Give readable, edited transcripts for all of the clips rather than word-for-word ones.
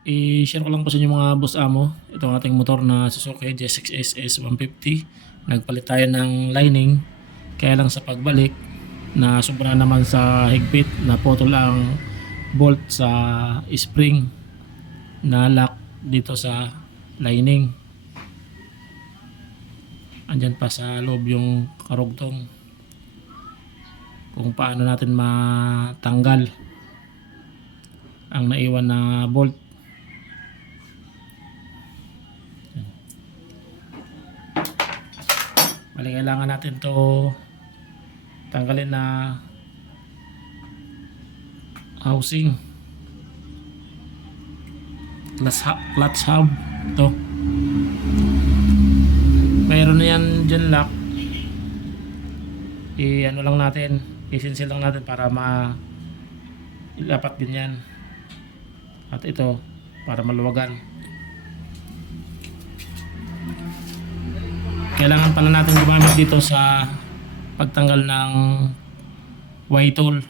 I-share ko lang po sa inyo mga boss amo. Ito ang ating motor na Suzuki GSX-SS 150. Nagpalit tayo ng lining. Kaya lang sa pagbalik, na sobra naman sa higpit, na putol ang bolt sa spring na lock dito sa lining. Andyan pa sa loob yung karugtong. Kung paano natin matanggal ang naiwan na bolt. Bali, kailangan natin to tanggalin na housing, clutch hub to. Mayroon na yan dyan lock. Ano lang natin, isinsil lang natin para ilapat din yan. At ito para maluwagan. Kailangan pala natin gumamit dito sa pagtanggal ng Y-tool.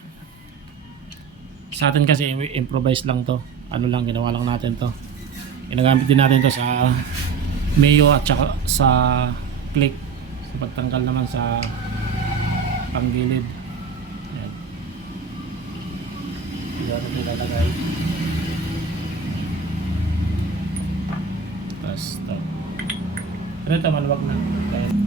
Sa atin kasi improvise lang to. Ano lang, ginawa lang natin to. Ginagamit din natin to sa Mio at saka sa click. Sa pagtanggal naman sa panggilid. Ayan. Dito natin ilalagay. Tapos to. Pero ito maluwag na. Ayan.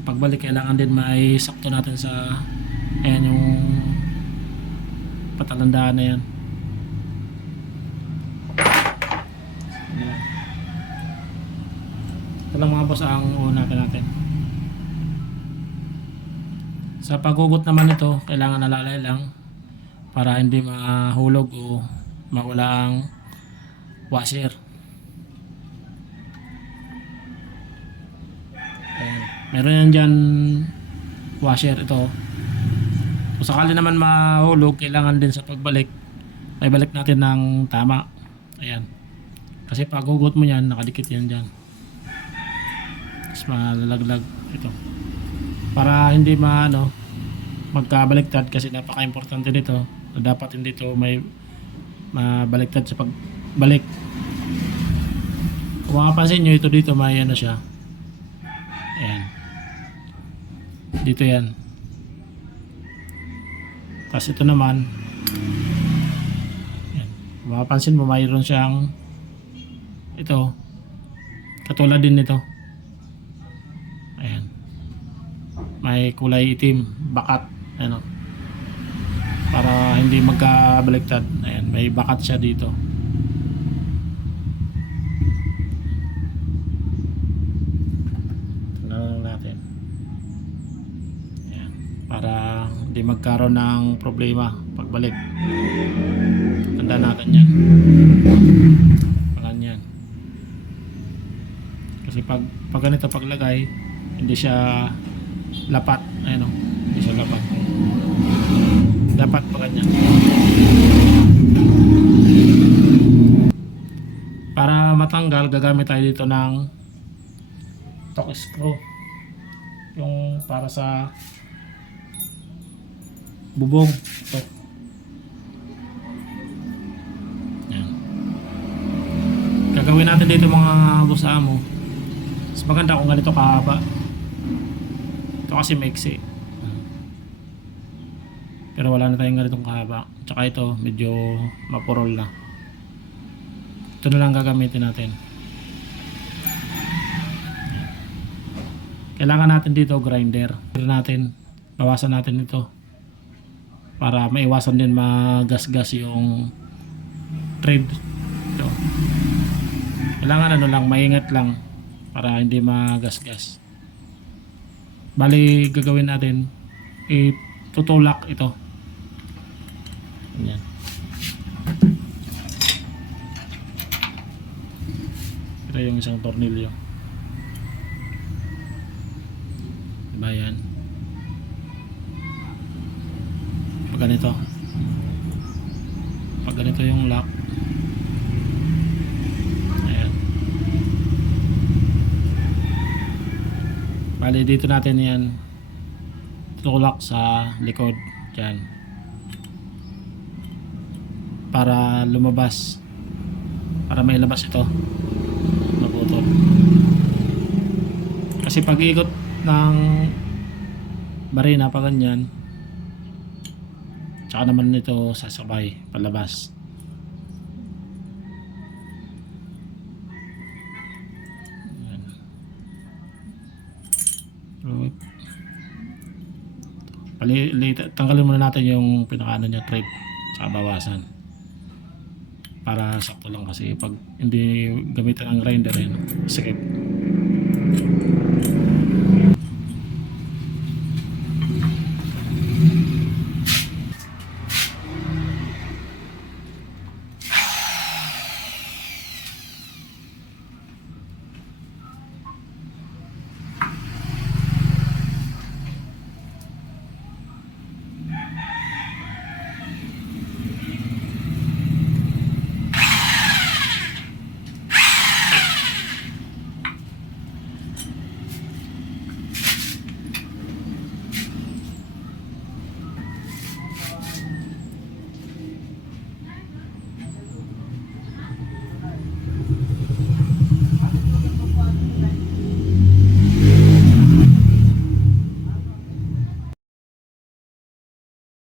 Pagbalik kailangan din may sakto natin sa ayan yung patalandaan na yan. Ayan. Ito lang mga boss ang unahin natin. Sa paghugot naman ito kailangan nalalay lang para hindi mahulog o mawala ang washer. Meron yan dyan washer ito. Kung sakali naman mahulog, kailangan din sa pagbalik ay balik natin ng tama. Ayan. Kasi pag hugot mo yan, nakadikit yan dyan. Tapos malalaglag ito. Para hindi magkabaliktad, kasi napaka-importante nito. Dapat hindi ito may mabaliktad sa pagbalik. Kung makapansin nyo, ito dito may ano siya. Ayan. Dito yan. Tapos ito naman, ayan. Mapapansin mo mayroon siyang ito katulad din nito. Ayan. May kulay itim, bakat, ano, para hindi magkabaliktad. Ayan, may bakat siya dito. Para hindi magkaroon ng problema pagbalik. Tanda natin yan. Pangan yan. Kasi pag ganito paglagay, hindi siya lapat. Ayun o, hindi siya lapat. Dapat pa ganyan. Para matanggal, gagamit tayo dito ng torque screw. Yung para sa bubong ito. Yan. Gagawin natin dito mga boss amo. Mas maganda kung ganito kahaba. Ito kasi maiksi. Pero wala na tayong ganitong kahaba. Tsaka ito medyo mapurol na. Ito na lang gagamitin natin. Kailangan natin dito grinder. Natin, bawasan natin ito. Para maiwasan din magasgas yung thread. Ito. Kailangan maingat lang para hindi magasgas. Bali, gagawin natin, itutulak ito. Ganyan. Ito yung isang tornilyo. Diba yan? Pag ganito yung lock, Bali dito natin yan tulak sa likod dyan para lumabas, para may labas ito naputol. Kasi pag ikot ng barina pa ganyan, tsaka naman ito sasabay palabas. Ayan. Tanggalin muna natin yung pinakaano niya, thread, tsaka bawasan para sakto lang, kasi pag hindi gamitan ng grinder yun, sakit.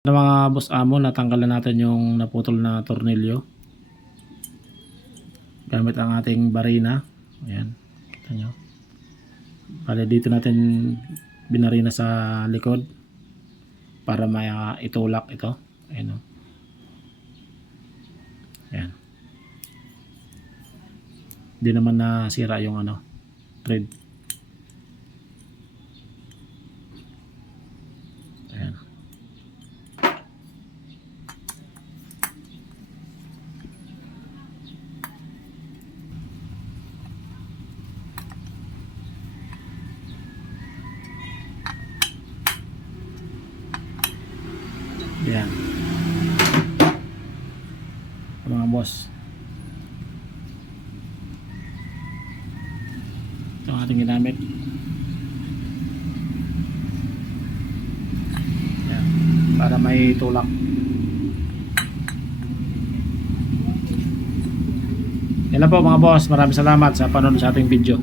Na mga boss amo, natanggalan natin yung naputol na tornilyo gamit ang ating barina. Ayan, kita nyo. Bale dito natin binarina sa likod para may itulak ito. Ayan o. Ayan. Hindi naman nasira yung ano, thread. Ayan. Ayan. Mga boss, ito ang ating ginamit. Ayan. Para may tulak. Yan lang po mga boss, maraming salamat sa panonood sa ating video.